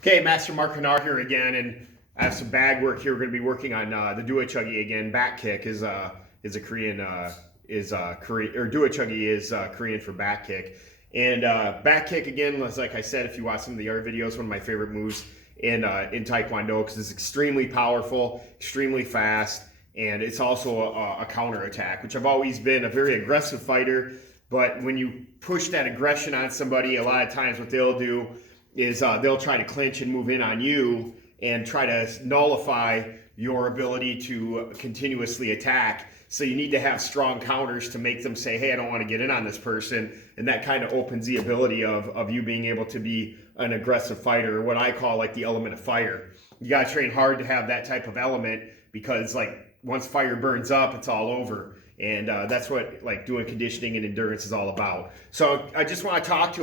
Okay, Master Mark Kanaar here again, and I have some bag work here. We're going to be working on the Dua Chuggy again. Back kick is a Korean Korean, or Dua Chuggy is Korean for back kick. And back kick again, like I said, if you watch some of the other videos, one of my favorite moves in Taekwondo because it's extremely powerful, extremely fast, and it's also a counter attack, which I've always been a very aggressive fighter. But when you push that aggression on somebody, a lot of times what they'll do is they'll try to clinch and move in on you and try to nullify your ability to continuously attack. So you need to have strong counters to make them say, hey, I don't want to get in on this person. And that kind of opens the ability of you being able to be an aggressive fighter, or what I call like the element of fire. You got to train hard to have that type of element because like once fire burns up, it's all over. And that's what like doing conditioning and endurance is all about. So I just want to talk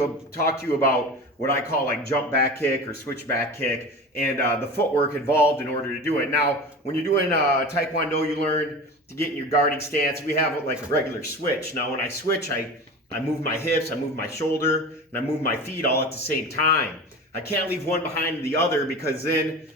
to you about what I call like jump back kick or switch back kick and the footwork involved in order to do it. Now, when you're doing Taekwondo, you learn to get in your guarding stance. We have like a regular switch. Now, when I switch, I move my hips, I move my shoulder, and I move my feet all at the same time. I can't leave one behind the other because then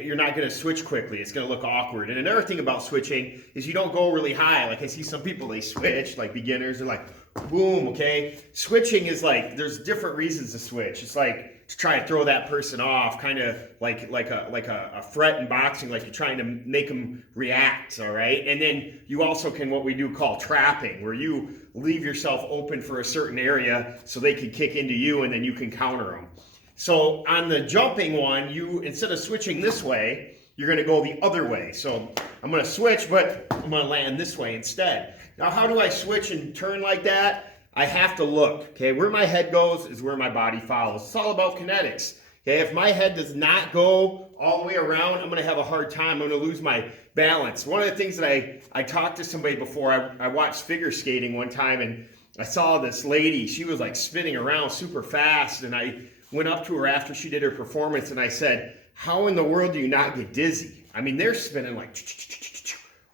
you're not going to switch quickly. It's going to look awkward. And another thing about switching is you don't go really high. Like I see some people, they switch, like beginners, they're like, boom, okay? Switching is like, there's different reasons to switch. It's like to try to throw that person off, kind of like a threat in boxing, like you're trying to make them react, all right? And then you also can, what we do call trapping, where you leave yourself open for a certain area so they can kick into you and then you can counter them. So on the jumping one, you, instead of switching this way, you're going to go the other way. So I'm going to switch, but I'm going to land this way instead. Now, how do I switch and turn like that? I have to look, okay? Where my head goes is where my body follows. It's all about kinetics, okay? If my head does not go all the way around, I'm going to have a hard time. I'm going to lose my balance. One of the things that I talked to somebody before, I watched figure skating one time, and I saw this lady. She was like spinning around super fast, and I went up to her after she did her performance, and I said, how in the world do you not get dizzy? I mean, they're spinning like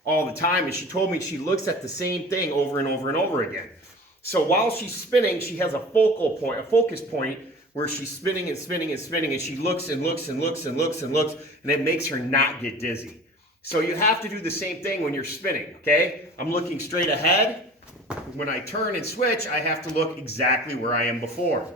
all the time, and she told me she looks at the same thing over and over and over again. So while she's spinning, she has a focal point, a focus point, where she's spinning and spinning and spinning, and she looks and looks and looks and looks and looks, and it makes her not get dizzy. So you have to do the same thing when you're spinning, okay? I'm looking straight ahead. When I turn and switch, I have to look exactly where I am before.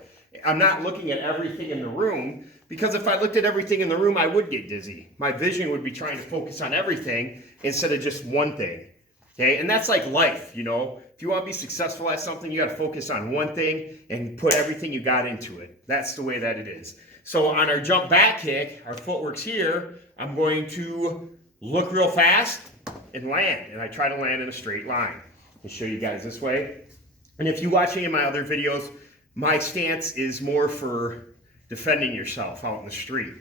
I'm not looking at everything in the room, because if I looked at everything in the room, I would get dizzy. My vision would be trying to focus on everything instead of just one thing, okay? And that's like life, you know? If you want to be successful at something, you got to focus on one thing and put everything you got into it. That's the way that it is. So on our jump back kick, our footwork's here, I'm going to look real fast and land. And I try to land in a straight line. I'll show you guys this way. And if you watch any of my other videos, my stance is more for defending yourself out in the street.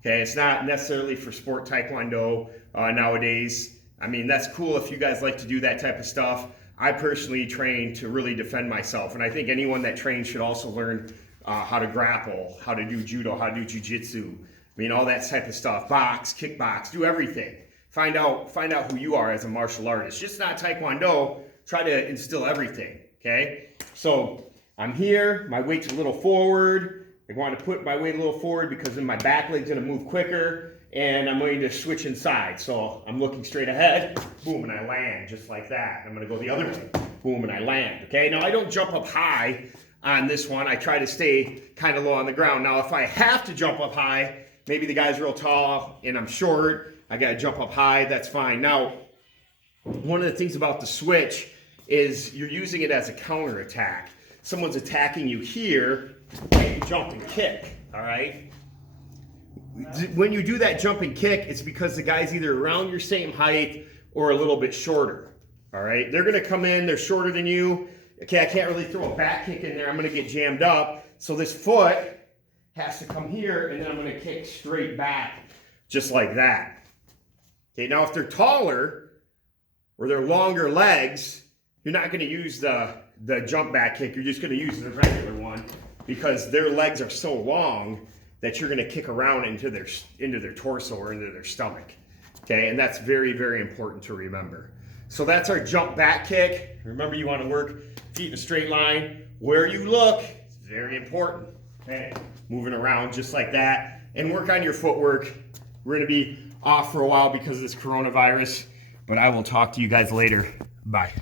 Okay, it's not necessarily for sport Taekwondo nowadays. I mean, that's cool if you guys like to do that type of stuff. I personally train to really defend myself, and I think anyone that trains should also learn how to grapple, how to do judo, how to do jiu-jitsu. I mean, all that type of stuff. Box, kickbox, do everything. Find out who you are as a martial artist. Just not Taekwondo. Try to instill everything. Okay, so I'm here, my weight's a little forward. I want to put my weight a little forward because then my back leg's gonna move quicker, and I'm going to switch inside. So I'm looking straight ahead, boom, and I land just like that. I'm gonna go the other way, boom, and I land, okay? Now I don't jump up high on this one. I try to stay kind of low on the ground. Now if I have to jump up high, maybe the guy's real tall and I'm short, I gotta jump up high, that's fine. Now, one of the things about the switch is you're using it as a counter attack. Someone's attacking you here, and you jump and kick, all right? When you do that jump and kick, it's because the guy's either around your same height or a little bit shorter, all right? They're gonna come in, they're shorter than you. Okay, I can't really throw a back kick in there, I'm gonna get jammed up. So this foot has to come here, and then I'm gonna kick straight back, just like that. Okay, now if they're taller, or they're longer legs, you're not gonna use the jump back kick, you're just gonna use the regular one because their legs are so long that you're gonna kick around into their torso or into their stomach, okay? And that's very, very important to remember. So that's our jump back kick. Remember, you wanna work feet in a straight line. Where you look is very important. Okay, moving around just like that, and work on your footwork. We're gonna be off for a while because of this coronavirus, but I will talk to you guys later. Bye.